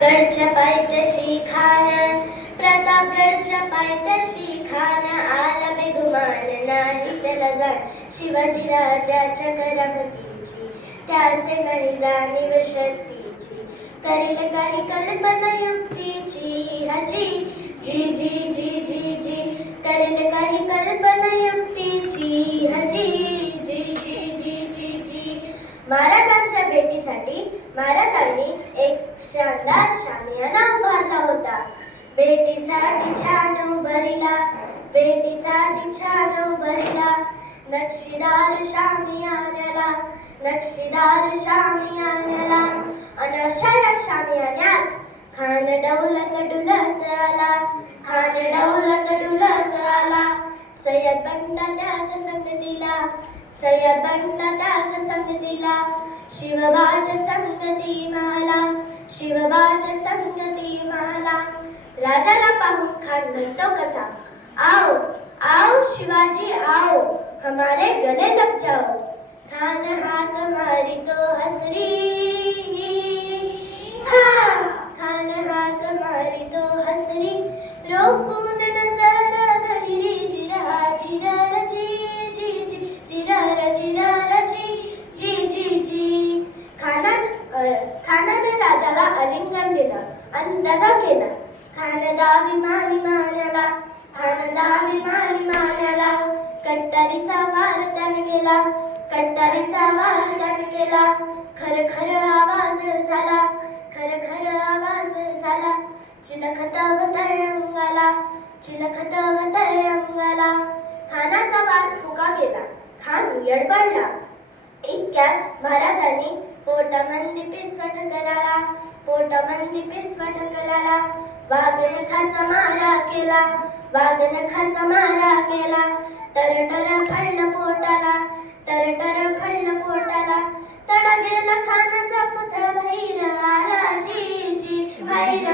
गडच्या पायथ्याशी खान, प्रतापगडच्या पायथ्याशी खान, आला बेगुमान नाही त्याला जाण, शिवाजी राजाच्या करामतीची, त्यासे नाही जाणीव शक्तीची, करेल काही कल्पना युक्तीची, हाजी जी जी जी जी जी, करेल काही कल्पना युक्तीची, हाजी जी जी जी जी जी. महाराजांच्या भेटीसाठी महाराजांनी एक शानदार शामियाना उभारला होता. भेटीसाठी छान उभारला, भेटीसाठी छान उभारला, नक्षीदार शामियान्याला, नक्षीदार शामियान्याला, अन अशा या शामियान्यात खान डौलत डुलत आला, खान डौलत डुलत आला, सय्यद बनला त्याच्या संगतीला, सय्यद बनला त्याच्या संगतीला, शिवबाच्या संगती माला, शिवबाच्या संगती माला. राजाला पाहून खान म्हणतो कसा, आओ आओ शिवाजी आओ, हमारे गले लग जाओ. खान हाक मारितो हसरी, खान हाक मारितो हसरी, रोकून नजर गहिरी, जिरा जिरर जी जी जी, जिरर जिरर जी जी जी जी. खानाने राजाला आलिंगन दिलं आणि दगा केला. खान दाभिमानी मानला, खान दाभिमानी मानला, कट्टारीचा वार त्याने केला, कट्टारीचा वार त्याने केला, खर खर आवाज झाला, खर खर आवाज झाला, चिलखत होतंय अंगाला, चिलखत होतंय अंगाला. खानाचा वार फुका गेला, खान यडबडला. इतक्यात महाराजांनी पोटामंदी पिसवट कराला, पोटामंदी पिसवट कराला, वाघनखाचा मारा केला, वाघनखाचा मारा केला, टरटर फळलं पोटाला, टरटर फळलं पोटाला, तडा गेला खानाचा पुत्र भैर आला, जी जी भैर